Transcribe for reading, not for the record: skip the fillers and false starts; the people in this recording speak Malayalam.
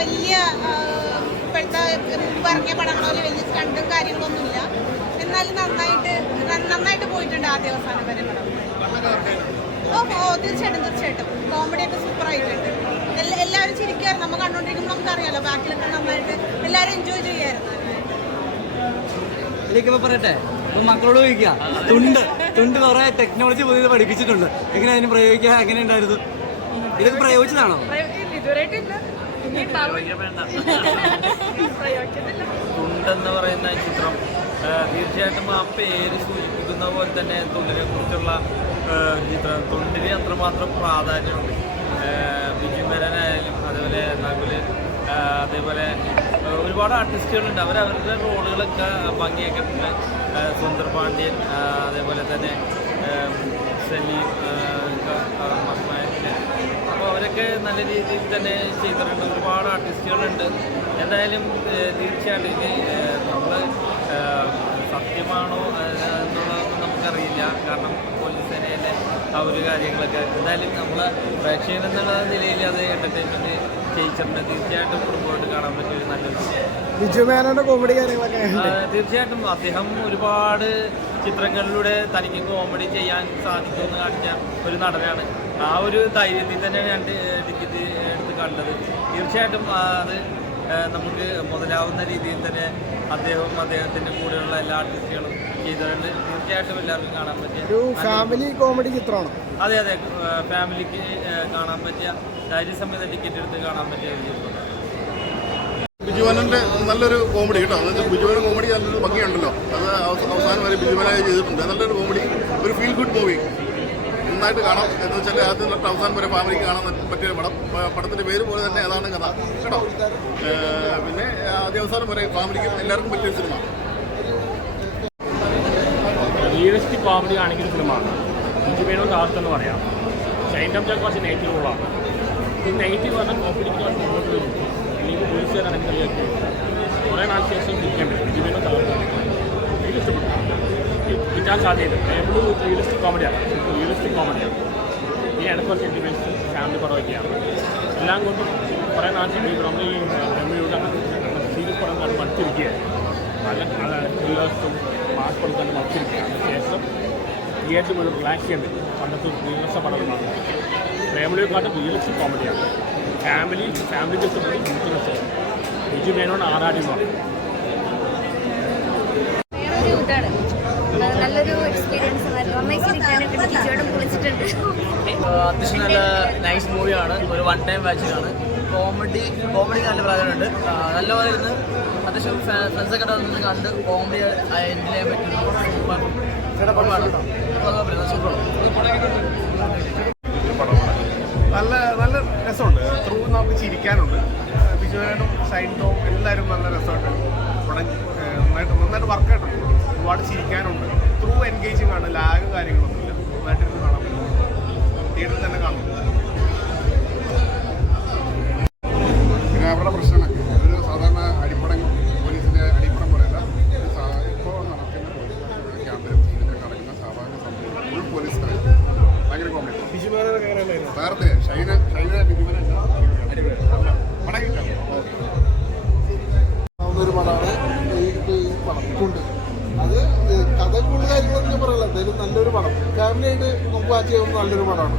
വലിയ ഇപ്പോഴത്തെ മുമ്പ് ഇറങ്ങിയ പടങ്ങളോ വലിയ സ്റ്റണ്ടും കാര്യങ്ങളൊന്നുമില്ല. എന്നാലും നന്നായിട്ട് പോയിട്ടുണ്ട് ആദ്യ അവസാനം വരെ പടം. തീർച്ചയായിട്ടും കോമഡിയൊക്കെ സൂപ്പർ ആയിട്ടുണ്ട്. എല്ലാവരും ചിരിക്കാറ് നമ്മൾ കണ്ടുകൊണ്ടിരിക്കുമ്പോൾ നമുക്കറിയാലോ, ബാക്കിലൊക്കെ നന്നായിട്ട് എല്ലാവരും എൻജോയ് ചെയ്യായിരുന്നു. പറയട്ടെ, മക്കളോട് ചോദിക്കുക, തുണ്ട് കുറെ ടെക്നോളജി പുതിയത് പഠിപ്പിച്ചിട്ടുണ്ട്, എങ്ങനെ അതിന് പ്രയോഗിക്കുക, എങ്ങനെ ഉണ്ടായിരുന്നു? ഇതൊക്കെ പ്രയോഗിച്ചതാണോ? തുണ്ടെന്ന് പറയുന്ന ചിത്രം തീർച്ചയായിട്ടും ആ പേര് സൂചിപ്പിക്കുന്ന പോലെ തന്നെ തുണ്ടിനെ കുറിച്ചുള്ള ചിത്രം. തുണ്ടിന് അത്രമാത്രം പ്രാധാന്യമുണ്ട്. ബിജു മേനോനായാലും അതേപോലെ നകുല്, അതേപോലെ ഒരുപാട് ആർട്ടിസ്റ്റുകളുണ്ട്. അവരവരുടെ റോളുകളൊക്കെ ഭംഗിയാക്കിയിട്ടുണ്ട്. സുന്ദർ പാണ്ഡ്യൻ, അതേപോലെ തന്നെ സലീം, അപ്പോൾ അവരൊക്കെ നല്ല രീതിയിൽ തന്നെ ചെയ്തിട്ടുണ്ട്. ഒരുപാട് ആർട്ടിസ്റ്റുകളുണ്ട്. എന്തായാലും തീർച്ചയായിട്ടും ഇത് നമ്മൾ സത്യമാണോ എന്നുള്ളതൊന്നും നമുക്കറിയില്ല. കാരണം പോലീസ് സേനയിലെ ആ ഒരു കാര്യങ്ങളൊക്കെ എന്തായാലും നമ്മൾ പ്രേക്ഷകൻ എന്നുള്ള നിലയിൽ അത് എൻ്റർടൈൻമെൻറ്റ് ചെയ്യിച്ചിട്ടുണ്ട്. തീർച്ചയായിട്ടും കുടുംബമായിട്ട് കാണാൻ പറ്റിയ ഒരു നല്ലൊരു ബിജു മേനോന്റെ കോമഡി കാര്യങ്ങളൊക്കെ തീർച്ചയായിട്ടും അദ്ദേഹം ഒരുപാട് ചിത്രങ്ങളിലൂടെ തനിക്ക് കോമഡി ചെയ്യാൻ സാധിക്കുമെന്ന് കാണിച്ച ഒരു നടനാണ്. ആ ഒരു ധൈര്യത്തിൽ തന്നെയാണ് ഞാൻ ടിക്കറ്റ് എടുത്ത് കണ്ടത്. തീർച്ചയായിട്ടും അത് നമുക്ക് മുതലാവുന്ന രീതിയിൽ തന്നെ അദ്ദേഹത്തിൻ്റെ കൂടെയുള്ള എല്ലാ ആർട്ടിസ്റ്റുകളും ചെയ്തിട്ടുണ്ട്. തീർച്ചയായിട്ടും എല്ലാവർക്കും കാണാൻ പറ്റിയ ഒരു ഫാമിലി കോമഡി ചിത്രമാണ്. അതെ, ഫാമിലിക്ക് കാണാൻ പറ്റിയ ധൈര്യസമേത ടിക്കറ്റ് എടുത്ത് കാണാൻ പറ്റിയ ഒരു ചിത്രമാണ്. ബിജുമേനോന്റെ നല്ലൊരു കോമഡി കേട്ടോ. എന്ന് വെച്ചാൽ ബിജുമേനോൻ കോമഡി നല്ലൊരു ഭംഗിയുണ്ടല്ലോ. അത് അവസാനം വരെ ബിജുമേനായി ചെയ്തിട്ടുണ്ട്. നല്ലൊരു കോമഡി, ഒരു ഫീൽ ഗുഡ് മൂവി, നന്നായിട്ട് കാണാം. എന്ന് വെച്ചാൽ ആദ്യം തൊട്ട് അവസാനം വരെ ഫാമിലിക്ക് കാണാൻ പറ്റിയ പടം. പടത്തിന്റെ പേര് പോലെ തന്നെ അതാണ് കഥ കേട്ടോ. പിന്നെ ആദ്യ അവസാനം വരെ ഫാമിലിക്ക് എല്ലാവർക്കും പറ്റിയ സിനിമ. റിയലിസ്റ്റിക് കോമഡി കാണിക്കുന്ന സിനിമയാണ്. ബിജുമേനോൻ ആർട്ട് എന്ന് പറയാം. ഷൈൻഡം ചാക്ക് കുറച്ച് നെഗറ്റീവ് റോളാണ്. ഈ നെഗറ്റീവ് പറഞ്ഞാൽ കോമഡിക്ക് മുന്നോട്ട് വരും. അല്ലെങ്കിൽ പോലീസുകാരാണെങ്കിൽ കളിയാക്കി കുറേ നാൾ ശേഷം ചിരിക്കാൻ പറ്റും. ബിജുമേനോൻ ആർട്ട് എനിക്ക് ഇഷ്ടപ്പെട്ടു. കിട്ടാൻ സാധ്യത റിയലിസ്റ്റിക് കോമഡിയാണ്. ഈ ഇടയ്ക്ക് കുറച്ച് സെൻറ്റിമെൻറ്റ്സ് ഫാമിലി പടമൊക്കെയാണ്. എല്ലാം കൊണ്ടും കുറേ നാൾ നമ്മൾ ഈ ഫാമിലിയുടെ സീരിയസ് പടം കണ്ട് മടുത്തിരിക്കുകയാണ്. നല്ല ത്രില്ലേഴ്സും മാസ് പടം കണ്ട് മടുത്തിരിക്കുകയാണ്. അതിനുശേഷം തിയേറ്ററിൽ മുഴുവൻ റിലാക്സ് ചെയ്യാൻ പറ്റും. പണ്ടത്തെ റിയലിസ്റ്റ് പടങ്ങളാണ്. ഫാമിലിയെക്കാട്ടും റിയലിസ്റ്റിക് കോമഡിയാണ്. ഫാമിലി ഇഷ്ടപ്പെട്ട് യൂത്ത് ബിജു മേനോൻ ആറാടി എന്ന് പറയും. നല്ലൊരു എക്സ്പീരിയൻസ് അത്യാവശ്യം നല്ല നൈസ് മൂവിയാണ്. ഒരു വൺ ടൈം വാച്ചിനാണ്. കോമഡി നല്ല പ്രാധാന്യമുണ്ട്. നല്ലപോലെ ഇരുന്ന് അത്യാവശ്യം ഫ്രണ്ട്സൊക്കെ നിന്ന് കണ്ട് കോമഡി എൻജോയ് ചെയ്യാൻ പറ്റുന്ന നല്ല രസമുണ്ട്. ത്രൂ നമുക്ക് ചിരിക്കാനുണ്ട്. ബിജുമേനോനും ഷൈൻഡോം എല്ലാവരും നല്ല രസമുണ്ട്. പടം നന്നായിട്ട് വർക്കായിട്ടുണ്ട്. ഒരുപാട് ചിരിക്കാനുണ്ട്. ത്രൂ എൻഗേജിങ് ആണ്. ലാഗ് കാര്യങ്ങളൊന്നുമില്ല. നന്നായിട്ടിരുന്ന് കാണാൻ പറ്റും. തിയേറ്ററിൽ തന്നെ കാണും. പിന്നെ അവരുടെ പ്രശ്നങ്ങളൊക്കെ ഒരു സാധാരണ അടിപ്പടം, പോലീസിൻ്റെ അടിപ്പടം പോലെയല്ല. ഇപ്പോൾ നടക്കുന്ന പോലീസ് ക്യാമ്പിലും ഇതിലൊക്കെ നടക്കുന്ന സാധാരണ സംഭവം ഫുൾ പോലീസ് ഭയങ്കര കോമഡി. വേറെ ഷൈന ബിജുമേനോൻ പടം കിട്ടാം. ഒരു പടമാണ് ഈ പടം കൊണ്ട്. അത് കഥ കൂടുതൽ കാര്യങ്ങളൊന്നും പറയില്ല. എന്തായാലും നല്ലൊരു പടം, ഫാമിലിയായിട്ട് നമുക്ക് വാച്ച് ചെയ്യുന്ന നല്ലൊരു പടമാണ്.